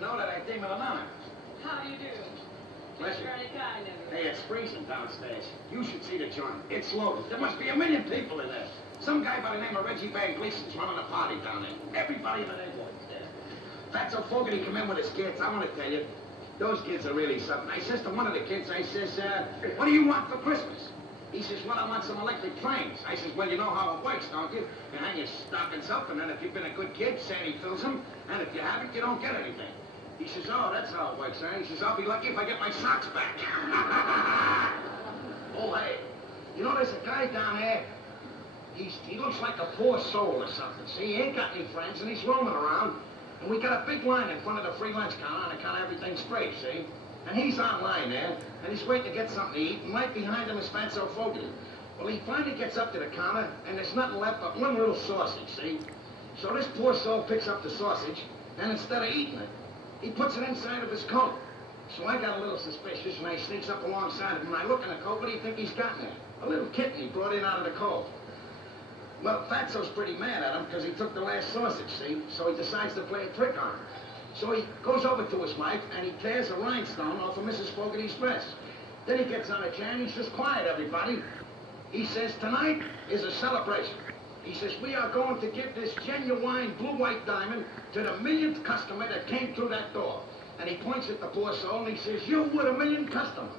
should know that I came in another. How do you do? Pleasure. Very kind of you. Hey, it's freezing downstairs. You should see the joint. It's loaded. There must be 1,000,000 people in there. Some guy by the name of Reggie Van Gleason's running a party down there. Everybody in the neighborhood's there. Fatso Fogarty come in with his kids. I want to tell you, those kids are really something. I says to one of the kids, I says, what do you want for Christmas? He says, well, I want some electric planes. I says, well, you know how it works, don't you? You hang your stockings up, and then if you've been a good kid, Sandy fills them, and if you haven't, you don't get anything. He says, oh, that's how it works, huh? He says, I'll be lucky if I get my socks back. Oh, hey, you know, there's a guy down there. He looks like a poor soul or something. See, he ain't got any friends, and he's roaming around. And we got a big line in front of the free lunch counter to count everything straight, see? And he's online there, and he's waiting to get something to eat, and right behind him is Fatso Fogarty. Well, he finally gets up to the counter, and there's nothing left but one little sausage, see? So this poor soul picks up the sausage, and instead of eating it, he puts it inside of his coat. So I got a little suspicious, and I sneaks up alongside of him, and I look in the coat. What do you think he's got in there? A little kitten he brought in out of the cold. Well, Fatso's pretty mad at him because he took the last sausage, see? So he decides to play a trick on him. So he goes over to his wife, and he tears a rhinestone off of Mrs. Fogarty's dress. Then he gets on a chair, and he says, quiet, everybody. He says, tonight is a celebration. He says, we are going to give this genuine blue-white diamond to the 1,000,000th customer that came through that door. And he points at the poor soul, and he says, you were the 1,000,000th customer.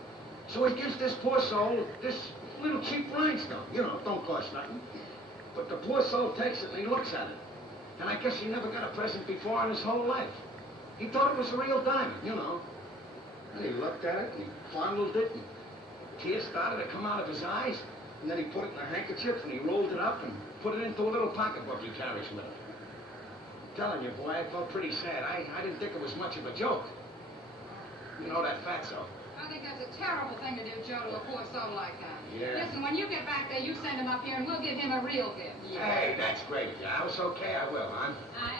So he gives this poor soul this little cheap rhinestone. You know, don't cost nothing. But the poor soul takes it, and he looks at it. And I guess he never got a present before in his whole life. He thought it was a real diamond, you know. And he looked at it, and he fondled it, and tears started to come out of his eyes. And then he put it in a handkerchief, and he rolled it up and put it into a little pocketbook he carries with him. Telling you, boy, I felt pretty sad. I didn't think it was much of a joke. You know that Fatso. I think that's a terrible thing to do, Joe, to a poor soul like that. Yeah. Listen, when you get back there, you send him up here, and we'll give him a real gift. Hey, that's great, Gals. Okay, I will, huh?